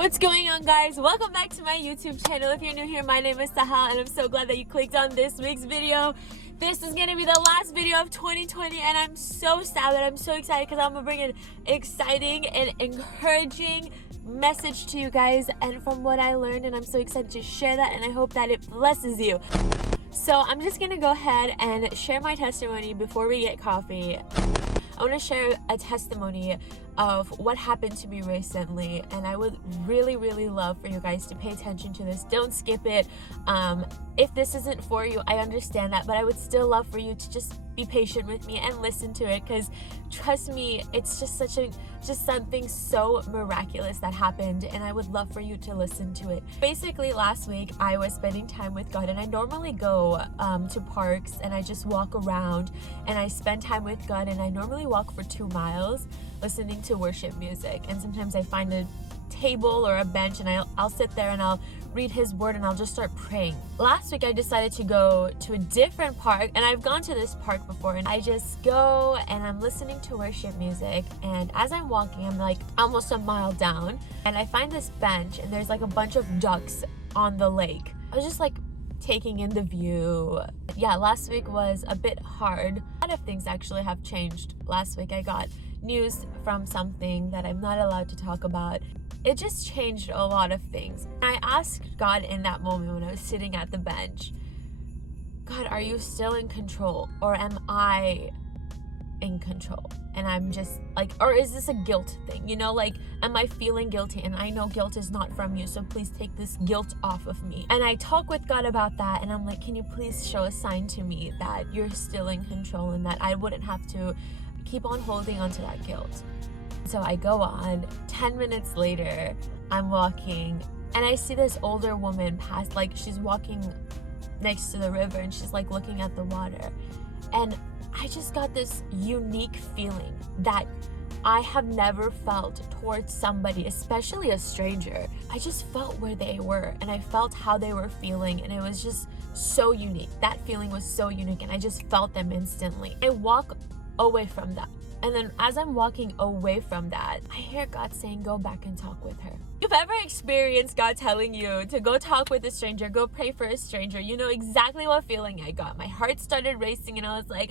What's going on, guys? Welcome back to my YouTube channel. If you're new here, my name is Sahel and I'm so glad that you clicked on this week's video. This is gonna be the last video of 2020 and I'm so sad, but I'm so excited because I'm gonna bring an exciting and encouraging message to you guys and from what I learned, and I'm so excited to share that, and I hope that it blesses you. So I'm just gonna go ahead and share my testimony before we get coffee. I want to share a testimony of what happened to me recently, and I would really love for you guys to pay attention to this. Don't skip it. If this isn't for you, I understand that, but I would still love for you to just be patient with me and listen to it, because trust me, it's just something so miraculous that happened, and I would love for you to listen to it. Basically, last week I was spending time with God, and I normally go to parks and I just walk around and I spend time with God, and I normally walk for 2 miles listening to worship music, and sometimes I find a table or a bench and I'll sit there and I'll read his word and I'll just start praying. Last week I decided to go to a different park, and I've gone to this park before, and I just go and I'm listening to worship music, and as I'm walking, I'm like almost a mile down, and I find this bench and there's like a bunch of ducks on the lake. I was just like taking in the view. Yeah, last week was a bit hard. A lot of things actually have changed. Last week I got news from something that I'm not allowed to talk about. It just changed a lot of things. I asked God in that moment when I was sitting at the bench, God, are you still in control, or am I in control? And I'm just like, or is this a guilt thing? You know, like, am I feeling guilty? And I know guilt is not from you, so please take this guilt off of me. And I talk with God about that, and I'm like, can you please show a sign to me that you're still in control and that I wouldn't have to keep on holding on to that guilt? So I go on. 10 minutes later, I'm walking and I see this older woman pass, like she's walking next to the river and she's like looking at the water. And I just got this unique feeling that I have never felt towards somebody, especially a stranger. I just felt where they were and I felt how they were feeling, and it was just so unique. That feeling was so unique and I just felt them instantly. I walk away from that. And then as I'm walking away from that, I hear God saying, go back and talk with her. If you've ever experienced God telling you to go talk with a stranger, go pray for a stranger, you know exactly what feeling I got. My heart started racing and I was like,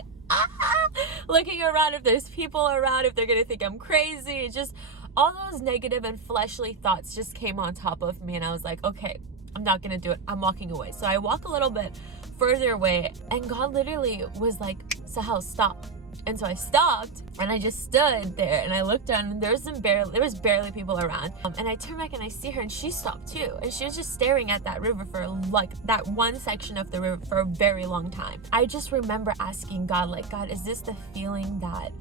looking around if there's people around, if they're gonna think I'm crazy. Just all those negative and fleshly thoughts just came on top of me, and I was like, okay, I'm not gonna do it. I'm walking away. So I walk a little bit further away, and God literally was like, Sahel, stop. And so I stopped and I just stood there and I looked down, and there was barely people around. And I turned back and I see her, and she stopped too. And she was just staring at that river for like that one section of the river for a very long time. I just remember asking God, like, God, is this the feeling that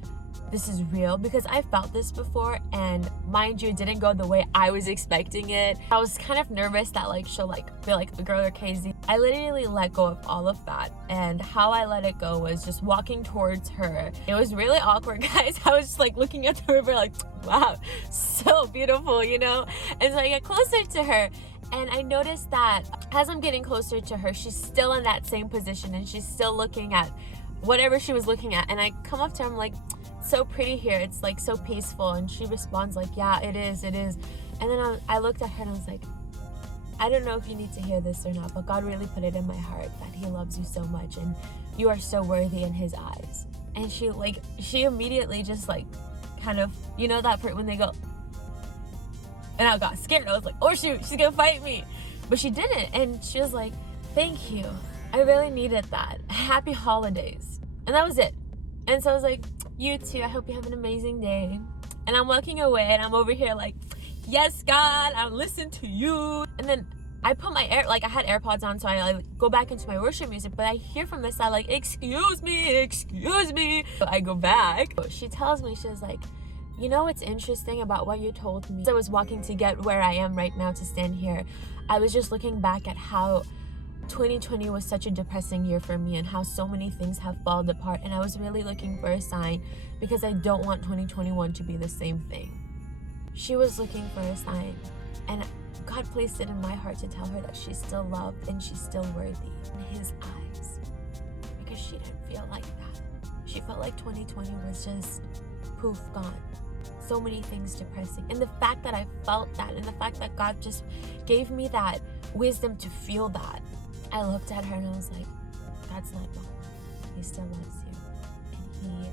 this is real? Because I felt this before, and mind you, it didn't go the way I was expecting it. I was kind of nervous that like she'll like feel like the girl are crazy. I literally let go of all of that, and how I let it go was just walking towards her. It was really awkward, guys. I was just like looking at the river like, wow, so beautiful, you know? And so I get closer to her, and I noticed that as I'm getting closer to her, she's still in that same position and she's still looking at whatever she was looking at. And I come up to her, I'm like, so pretty here, it's like so peaceful. And she responds like, yeah, it is. And then I looked at her and I was like, I don't know if you need to hear this or not, but God really put it in my heart that he loves you so much and you are so worthy in his eyes. And she immediately just like kind of, you know that part when they go, and I got scared. I was like, oh shoot, she's gonna fight me. But she didn't, and she was like, thank you, I really needed that, happy holidays. And that was it. And so I was like, you too, I hope you have an amazing day. And I'm walking away and I'm over here like, yes, God, I'm listening to you. And then I put my I had AirPods on, so I like go back into my worship music, but I hear from the side like, excuse me. So I go back. She tells me, she's like, you know what's interesting about what you told me? As I was walking to get where I am right now to stand here, I was just looking back at how 2020 was such a depressing year for me and how so many things have fallen apart, and I was really looking for a sign because I don't want 2021 to be the same thing. She was looking for a sign, and God placed it in my heart to tell her that she's still loved and she's still worthy in his eyes, because she didn't feel like that. She felt like 2020 was just poof, gone. so many things depressing. And the fact that I felt that, and the fact that God just gave me that wisdom to feel that, I looked at her and I was like, God's not wrong. He still loves you. And He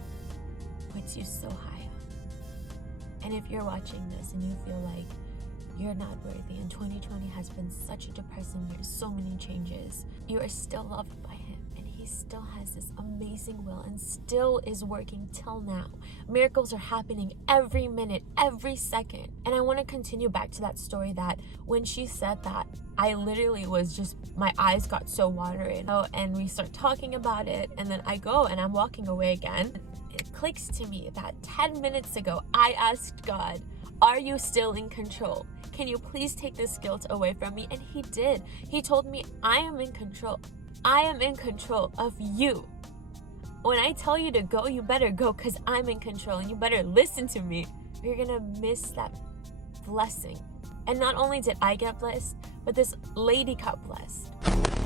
puts you so high up. And if you're watching this and you feel like you're not worthy, and 2020 has been such a depressing year, so many changes, you are still loved by Him. And He still has this amazing will and still is working till now. Miracles are happening every minute, every second. And I want to continue back to that story, that when she said that, I literally was just, my eyes got so watery. And we start talking about it, and then I go and I'm walking away again. It clicks to me that 10 minutes ago, I asked God, are you still in control? Can you please take this guilt away from me? And He did. He told me, I am in control. I am in control of you. When I tell you to go, you better go, because I'm in control, and you better listen to me. You're gonna miss that blessing. And not only did I get blessed, but this lady got blessed.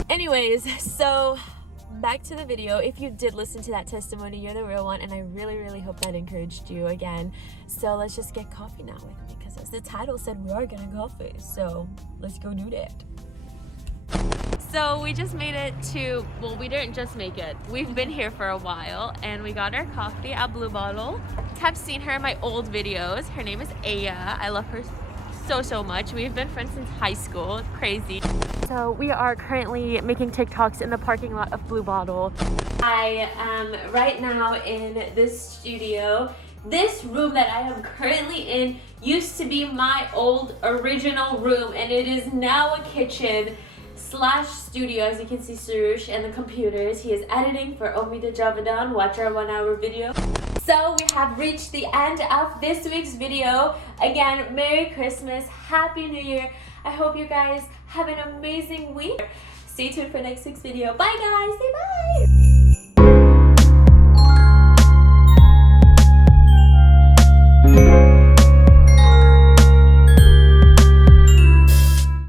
Anyways, so back to the video. If you did listen to that testimony, you're the real one, and I really, really hope that encouraged you again. So let's just get coffee now with me, because as the title said, we are getting coffee. So let's go do that. So we just made it to, well, we didn't just make it. We've been here for a while, and we got our coffee at Blue Bottle. Have seen her in my old videos. Her name is Aya. I love her so much. We've been friends since high school. It's crazy. So we are currently making TikToks in the parking lot of Blue Bottle. I am right now in this studio. This room that I am currently in used to be my old original room, and it is now a kitchen / studio. As you can see, Surush and the computers. He is editing for Omida Javadan. Watch our 1-hour video. So we have reached the end of this week's video. Again, Merry Christmas, Happy New Year. I hope you guys have an amazing week. Stay tuned for next week's video. Bye guys, say bye.